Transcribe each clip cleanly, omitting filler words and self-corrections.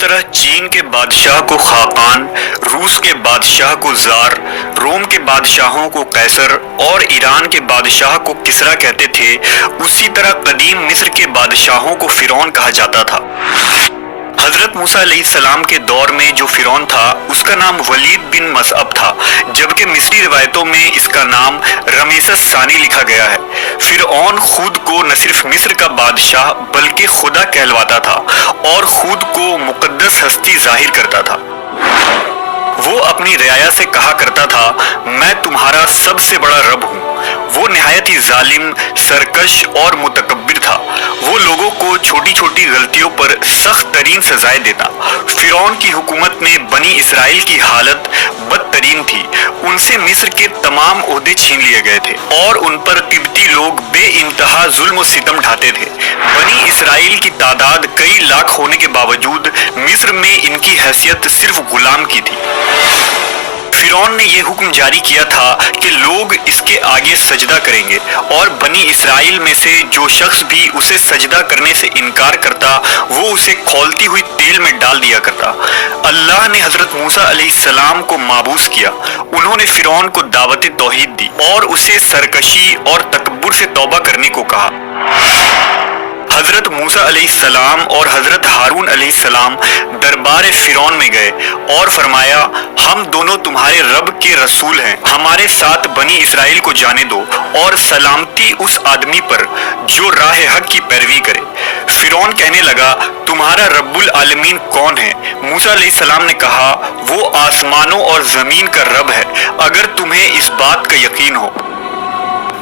طرح چین کے بادشاہ کو خاقان، روس کے بادشاہ کو زار، روم کے بادشاہوں کو قیصر اور ایران کے بادشاہ کو کسرا کہتے تھے، اسی طرح قدیم مصر کے بادشاہوں کو فرعون کہا جاتا تھا۔ حضرت موسیٰ علیہ السلام کے دور میں جو فرعون تھا اس کا نام ولید بن مصعب تھا، جبکہ مصری روایتوں میں اس کا نام رمیسس ثانی لکھا گیا ہے۔ فرعون خود کو نہ صرف مصر کا بادشاہ بلکہ خدا کہلواتا تھا اور خود کو مقدس ہستی ظاہر کرتا تھا۔ وہ اپنی رعایا سے کہا کرتا تھا، میں تمہارا سب سے بڑا رب ہوں۔ وہ نہایت ہی ظالم، سرکش اور متکبر تھا۔ وہ لوگوں کو چھوٹی چھوٹی غلطیوں پر سخت ترین سزائیں دیتا۔ فرعون کی حکومت میں بنی اسرائیل کی حالت بدترین تھی۔ ان سے مصر کے تمام عہدے چھین لیے گئے تھے اور ان پر قبطی لوگ بے انتہا ظلم و ستم ڈھاتے تھے۔ بنی اسرائیل کی تعداد کئی لاکھ ہونے کے باوجود مصر میں ان کی حیثیت صرف غلام کی تھی۔ فرعون نے یہ حکم جاری کیا تھا کہ لوگ اس کے آگے سجدہ کریں گے، اور بنی اسرائیل میں سے جو شخص بھی اسے سجدہ کرنے سے انکار کرتا وہ اسے کھولتی ہوئی تیل میں ڈال دیا کرتا۔ اللہ نے حضرت موسیٰ علیہ السلام کو مابوس کیا۔ انہوں نے فرعون کو دعوت توحید دی اور اسے سرکشی اور تکبر سے توبہ کرنے کو کہا۔ حضرت موسیٰ علیہ السلام اور حضرت ہارون علیہ السلام دربار فرعون میں گئے اور فرمایا، ہم دونوں تمہارے رب کے رسول ہیں، ہمارے ساتھ بنی اسرائیل کو جانے دو، اور سلامتی اس آدمی پر جو راہ حق کی پیروی کرے۔ فرعون کہنے لگا، تمہارا رب العالمین کون ہے؟ موسیٰ علیہ السلام نے کہا، وہ آسمانوں اور زمین کا رب ہے، اگر تمہیں اس بات کا یقین ہو۔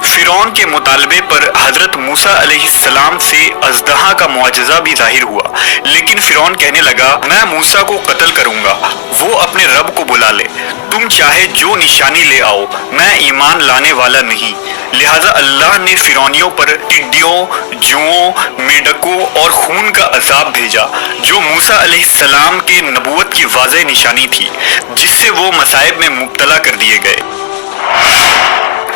فرعون کے مطالبے پر حضرت موسیٰ علیہ السلام سے اژدہا کا معجزہ بھی ظاہر ہوا، لیکن فرعون کہنے لگا، میں موسیٰ کو قتل کروں گا، وہ اپنے رب کو بلا لے، تم چاہے جو نشانی لے آؤ، میں ایمان لانے والا نہیں۔ لہٰذا اللہ نے فرعونیوں پر ٹڈیوں، جوؤں، میڈکوں اور خون کا عذاب بھیجا، جو موسیٰ علیہ السلام کے نبوت کی واضح نشانی تھی، جس سے وہ مصائب میں مبتلا کر دیے گئے۔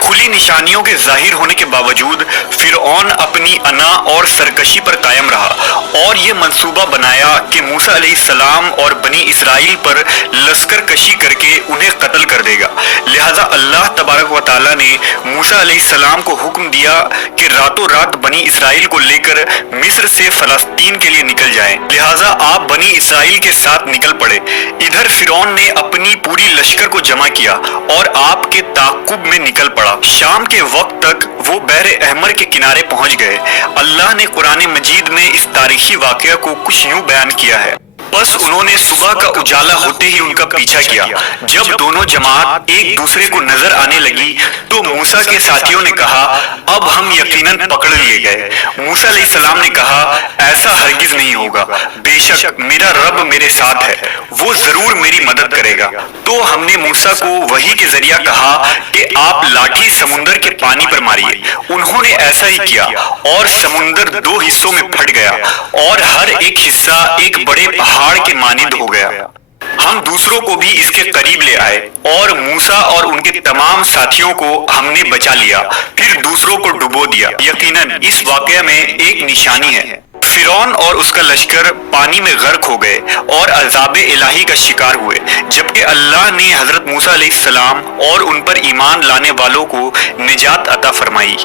کھلی نشانیوں کے ظاہر ہونے کے باوجود فرعون اپنی انا اور سرکشی پر قائم رہا اور یہ منصوبہ بنایا کہ موسیٰ علیہ السلام اور بنی اسرائیل پر لشکر کشی کر کے انہیں قتل کر دے گا۔ لہٰذا اللہ تبارک و تعالیٰ نے موسیٰ علیہ السلام کو حکم دیا کہ راتوں رات بنی اسرائیل کو لے کر مصر سے فلسطین کے لیے نکل جائیں۔ لہٰذا آپ بنی اسرائیل کے ساتھ نکل پڑے۔ ادھر فرعون نے اپنی پوری لشکر کو جمع کیا اور آپ کے تعاقب میں نکل پڑا۔ شام کے وقت تک وہ بحر احمر کے کنارے پہنچ گئے۔ اللہ نے قرآن مجید میں اس تاریخی واقعہ کو کچھ یوں بیان کیا ہے، بس انہوں نے صبح کا اجالا ہوتے ہی ان کا پیچھا کیا۔ جب دونوں جماعت ایک دوسرے کو نظر آنے لگی تو موسیٰ کے ساتھیوں نے کہا، اب ہم یقیناً پکڑ لیے گئے۔ موسیٰ علیہ السلام نے کہا، ایسا ہرگز نہیں ہوگا، بے شک میرا رب میرے ساتھ ہے، وہ ضرور میری مدد کرے گا۔ تو ہم نے موسیٰ کو وحی کے ذریعہ کہا کہ آپ لاٹھی سمندر کے پانی پر ماریے۔ انہوں نے ایسا ہی کیا اور سمندر دو حصوں میں پھٹ گیا اور ہر ایک حصہ ایک بڑے پہاڑ کے مانند ہو گیا۔ ہم دوسروں کو بھی اس کے قریب لے آئے اور موسیٰ اور ان کے تمام ساتھیوں کو ہم نے بچا لیا، پھر دوسروں کو ڈبو دیا۔ یقیناً اس واقعہ میں ایک نشانی ہے۔ فرعون اور اس کا لشکر پانی میں غرق ہو گئے اور عذاب الہی کا شکار ہوئے، جبکہ اللہ نے حضرت موسیٰ علیہ السلام اور ان پر ایمان لانے والوں کو نجات عطا فرمائی۔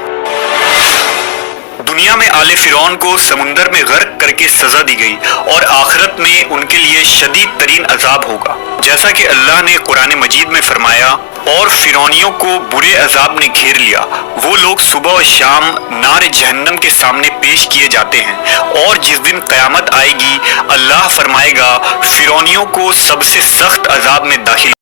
دنیا میں آل فرعون کو سمندر میں غرق کر کے سزا دی گئی اور آخرت میں ان کے لیے شدید ترین عذاب ہوگا، جیسا کہ اللہ نے قرآن مجید میں فرمایا، اور فرعونیوں کو برے عذاب نے گھیر لیا۔ وہ لوگ صبح و شام نار جہنم کے سامنے پیش کیے جاتے ہیں، اور جس دن قیامت آئے گی اللہ فرمائے گا، فرعونیوں کو سب سے سخت عذاب میں داخل